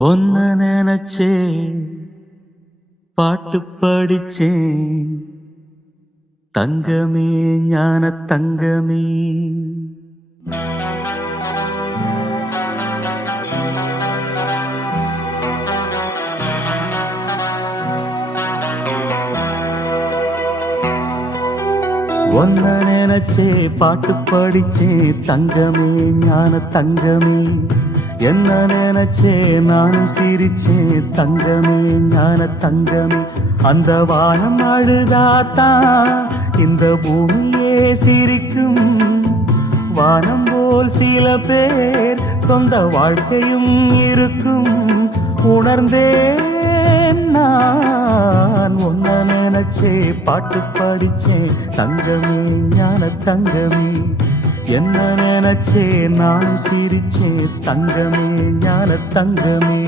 ஒன்ன நினைச்சே பாட்டு படிச்சேன் தங்கமே ஞான தங்கமே. ஒன்ன நினைச்சே பாட்டு படிச்சேன் தங்கமே ஞான தங்கமே. என்ன நினைச்சே நானும் சிரிச்சேன் தங்கமே ஞான தங்கமே. அந்த வானம் அழுதாத்தான் இந்த பூமியே சிரிக்கும். வானம் போல் சில பேர் சொந்த வாழ்க்கையும் இருக்கும். உணர்ந்தேன் நான் ஒன்ன நினைச்சே பாட்டு படிச்சேன் தங்கமே ஞான தங்கமே. என்ன நினைச்சே நான் சிரிச்சே தங்கமே ஞான தங்கமே.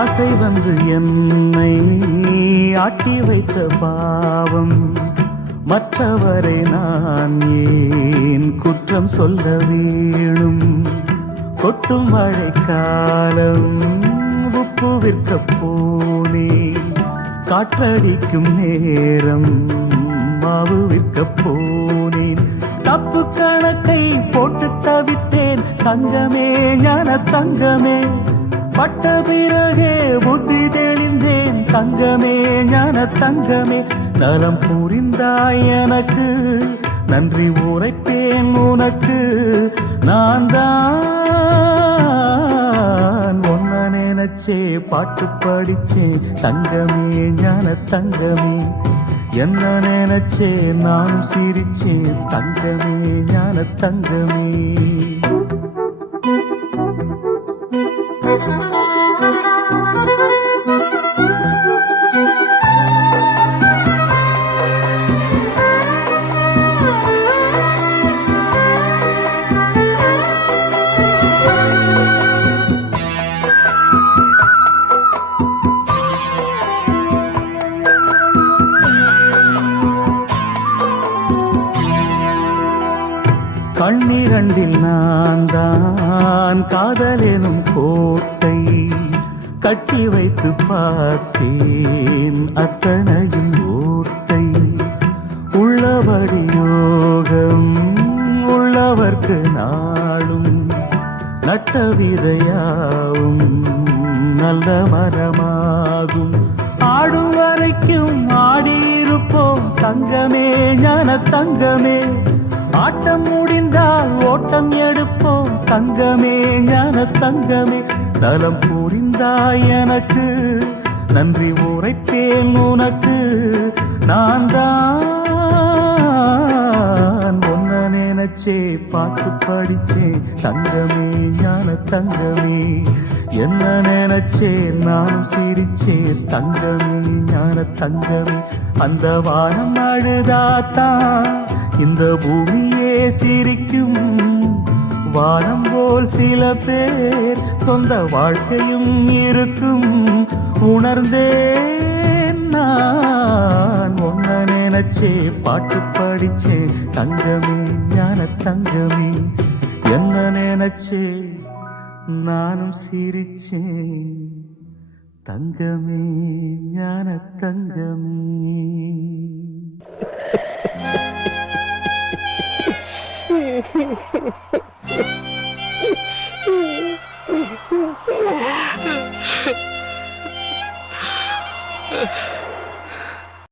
ஆசை வந்து என்னை ஆட்டி வைத்த பாவம். மற்றவரை நான் ஏன் குற்றம் சொல்ல வேணும்? கொட்டும் மழைக்காலம் உப்பு விற்க போனே. காற்றடிக்கும் நேரம் மாவு விற்க போனேன். தப்பு கணக்கை போட்டு தவித்தேன் தங்கமே ஞான தங்கமே. பட்ட பிறகே புத்தி தெளிந்தேன் தங்கமே ஞான தங்கமே. நலம் புரிந்தாய் எனக்கு நன்றி உரைப்பேன் உனக்கு. நான் தான் ஒன்ன நினைச்சே பாட்டு படிச்சேன் தங்கமே ஞான தங்கமே. என்ன நினைச்சே நானும் சிரிச்சேன் தங்கமே ஞான தங்கமே. கண்ணிரண்டில் நான் தான் காதலெனும் கோட்டை கட்டி வைத்து பார்த்தேன் அத்தனையும் ஓட்டை. உள்ளபடி யோகம் உள்ளவர்க்கு நாளும் நட்ட விதையாவும் நல்ல மரமாகும். ஆடும் வரைக்கும் ஆடியிருப்போம் தங்கமே ஞான தங்கமே. ஆட்டம் முடிந்தால் ஓட்டம் எடுப்போம் தங்கமே ஞான தங்கமே. நலம் புரிந்தாய் எனக்கு நன்றி உரைப்பேன் உனக்கு. நான் தான் ஒன்ன நினைச்சே பாட்டு படிச்சேன் தங்கமே ஞான தங்கமே. என்ன நினைச்சே நானும் சிரிச்சே தங்கமே ஞான தங்கமே. அந்த வானம் அழுதாத்தான் இந்த பூமியே சிரிக்கும். வானம் போல் சில பேர் சொந்த வாழ்க்கையும் இருக்கும். உணர்ந்தேன் நான் ஒன்ன நினைச்சே பாட்டு படிச்சேன் தங்கமே ஞான தங்கமே. என்ன நினைச்சே நானும் சிரிச்சேன் தங்கமே ஞான தங்கமே. Ha